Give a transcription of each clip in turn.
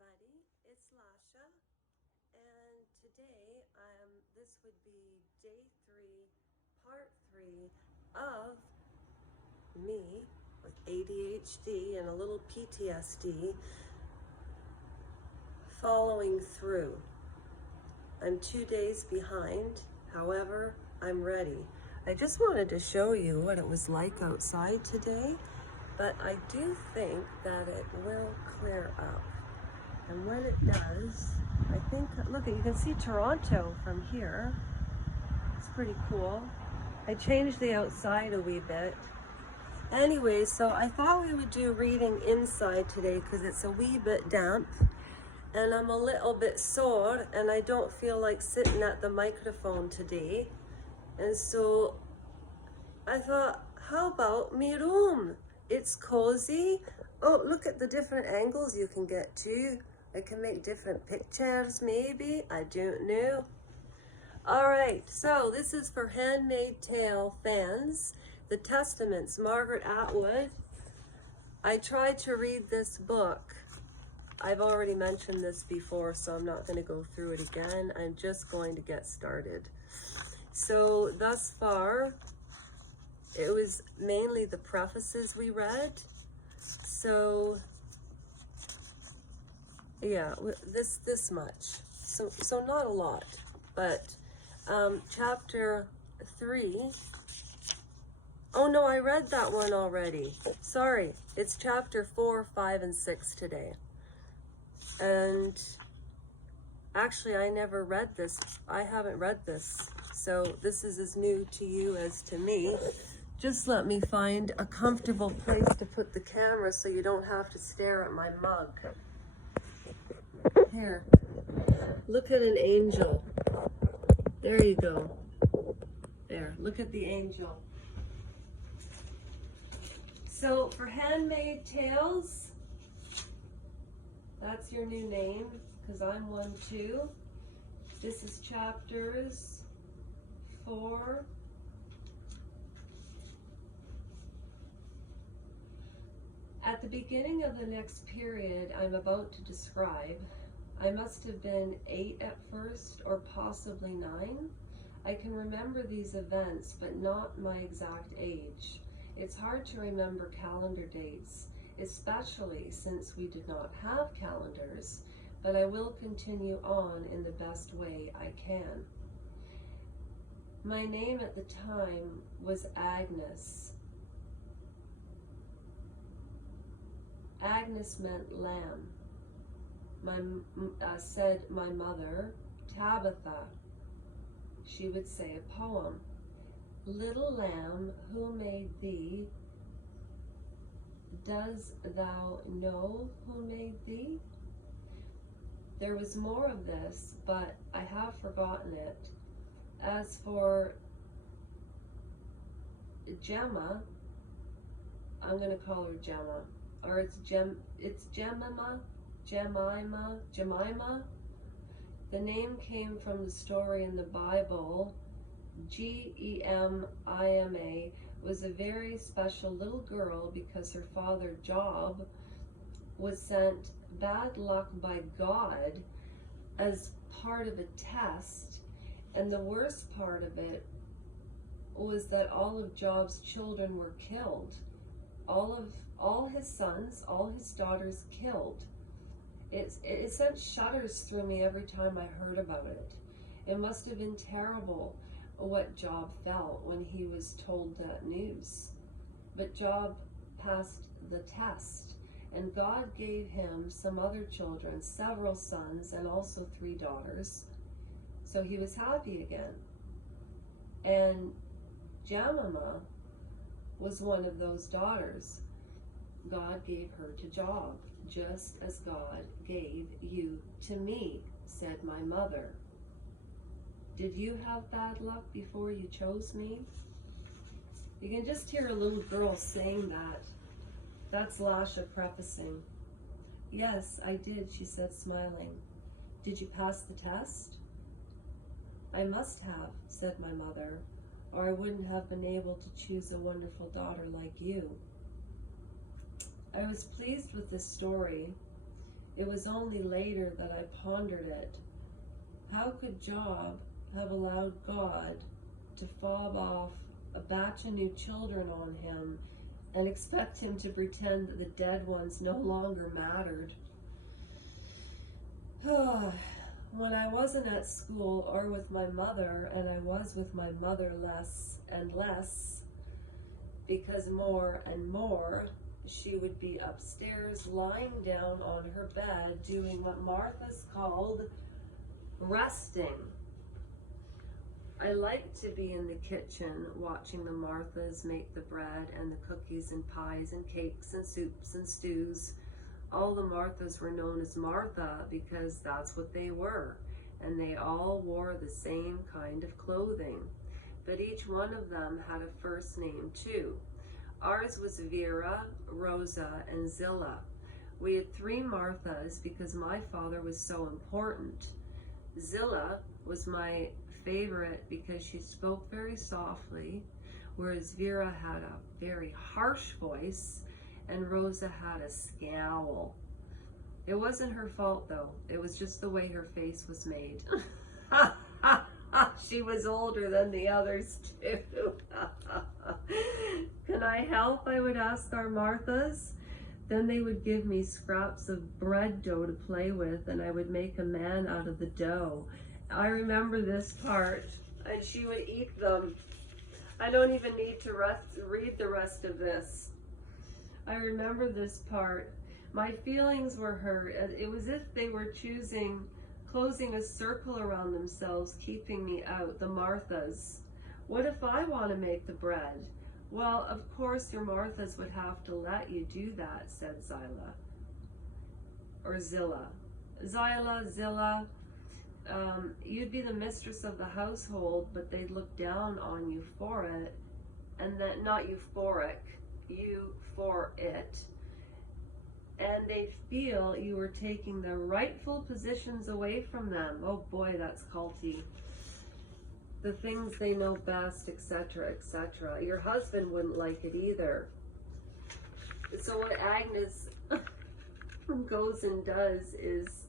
everybody, it's Lasha, and today this would be day 3, part 3 of me with ADHD and a little PTSD following through. I'm 2 days behind, however, I'm ready. I just wanted to show you what it was like outside today, but I do think that it will clear up. And when it does, I think, look, you can see Toronto from here. It's pretty cool. I changed the outside a wee bit. Anyway, so I thought we would do reading inside today because it's a wee bit damp and I'm a little bit sore and I don't feel like sitting at the microphone today. And so I thought, how about me room? It's cozy. Oh, look at the different angles you can get to. I can make different pictures, maybe. I don't know. All right, so this is for Handmaid's Tale fans. The Testaments, Margaret Atwood. I tried to read this book. I've already mentioned this before, so I'm not going to go through it again. I'm just going to get started. So thus far, it was mainly the prefaces we read. So yeah, this much. So not a lot, but chapter 3. Oh no, I read that one already. Sorry, it's chapter 4, 5, and 6 today. And actually, I never read this. I haven't read this, so this is as new to you as to me. Just let me find a comfortable place to put the camera so you don't have to stare at my mug. Here, look at an angel. There you go. There, look at the angel. So for Handmaid's Tales, that's your new name, because I'm one too. This is chapters 4. At the beginning of the next period I'm about to describe, I must have been 8 at first, or possibly 9. I can remember these events, but not my exact age. It's hard to remember calendar dates, especially since we did not have calendars, but I will continue on in the best way I can. My name at the time was Agnes. Agnes meant lamb. Said my mother, Tabitha. She would say a poem. Little lamb, who made thee? Does thou know who made thee? There was more of this, but I have forgotten it. As for Gemma, I'm going to call her Gemma, or it's Jemima. The name came from the story in the Bible. Gemima was a very special little girl because her father Job was sent bad luck by God as part of a test, and the worst part of it was that all of Job's children were killed. All his sons, all his daughters killed. It sent shudders through me every time I heard about it. It must have been terrible what Job felt when he was told that news. But Job passed the test, and God gave him some other children, several sons, and also 3 daughters. So he was happy again. And Jemima was one of those daughters. God gave her to Job, just as God gave you to me, said my mother. Did you have bad luck before you chose me? You can just hear a little girl saying that. That's Lasha prefacing. Yes, I did, she said, smiling. Did you pass the test? I must have, said my mother, or I wouldn't have been able to choose a wonderful daughter like you. I was pleased with this story. It was only later that I pondered it. How could Job have allowed God to fob off a batch of new children on him and expect him to pretend that the dead ones no longer mattered? When I wasn't at school or with my mother, and I was with my mother less and less, because more and more she would be upstairs lying down on her bed doing what Martha's called resting. I like to be in the kitchen watching the Marthas make the bread and the cookies and pies and cakes and soups and stews. All the Marthas were known as Martha because that's what they were, and they all wore the same kind of clothing. But each one of them had a first name too. Ours was Vera, Rosa, and Zilla. We had 3 Marthas because my father was so important. Zilla was my favorite because she spoke very softly, whereas Vera had a very harsh voice and Rosa had a scowl. It wasn't her fault though. It was just the way her face was made. She was older than the others too. Can I help? I would ask our Marthas. Then they would give me scraps of bread dough to play with, and I would make a man out of the dough. I remember this part, and she would eat them. I don't even need to read the rest of this. I remember this part. My feelings were hurt. It was as if they were closing a circle around themselves, keeping me out, the Marthas. What if I want to make the bread? Well, of course your Marthas would have to let you do that, said Zilla. Or Zilla. Zilla, you'd be the mistress of the household, but they'd look down on you for it. And that, not euphoric, you for it. And they feel you were taking the rightful positions away from them. Oh boy, that's culty. The things they know best, etc., etc. Your husband wouldn't like it either. So what Agnes goes and does is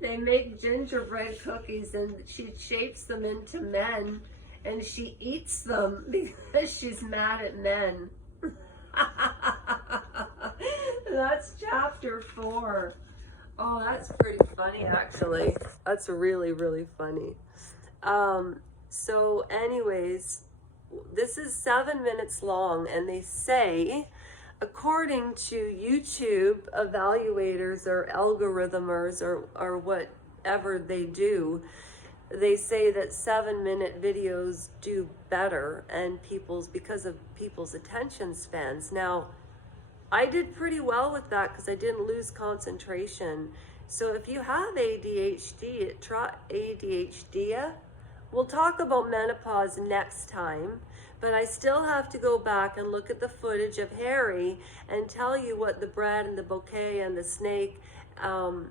they make gingerbread cookies and she shapes them into men and she eats them because she's mad at men. That's chapter 4. Oh, that's pretty funny, actually. That's really, really funny. So anyways, this is 7 minutes long, and they say, according to YouTube evaluators or algorithmers or whatever they do, they say that 7-minute videos do better and because of people's attention spans. Now, I did pretty well with that because I didn't lose concentration. So if you have ADHD, we'll talk about menopause next time, but I still have to go back and look at the footage of Harry and tell you what the bread and the bouquet and the snake and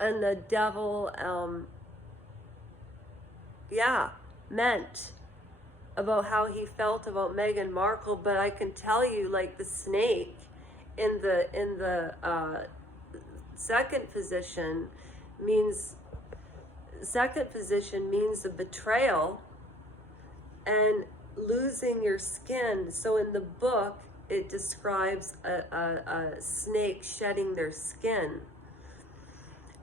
the devil meant about how he felt about Meghan Markle. But I can tell you, like, the snake in the second position means the betrayal and losing your skin. So in the book it describes a snake shedding their skin.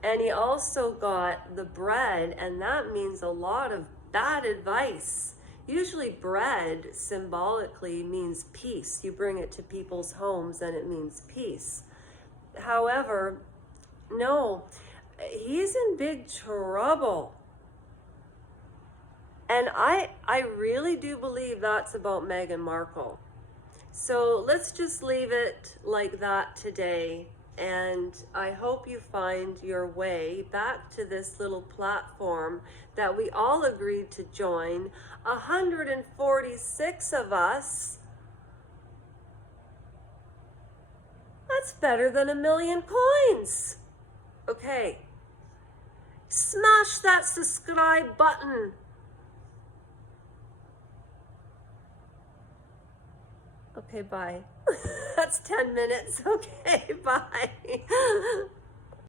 And he also got the bread, and that means a lot of bad advice. Usually bread symbolically means peace. You bring it to people's homes and it means peace. However, no, he's in big trouble. And I really do believe that's about Meghan Markle. So let's just leave it like that today. And I hope you find your way back to this little platform that we all agreed to join. 146 of us. That's better than 1 million coins. Okay. Smash that subscribe button. Okay, bye. That's 10 minutes. Okay, bye.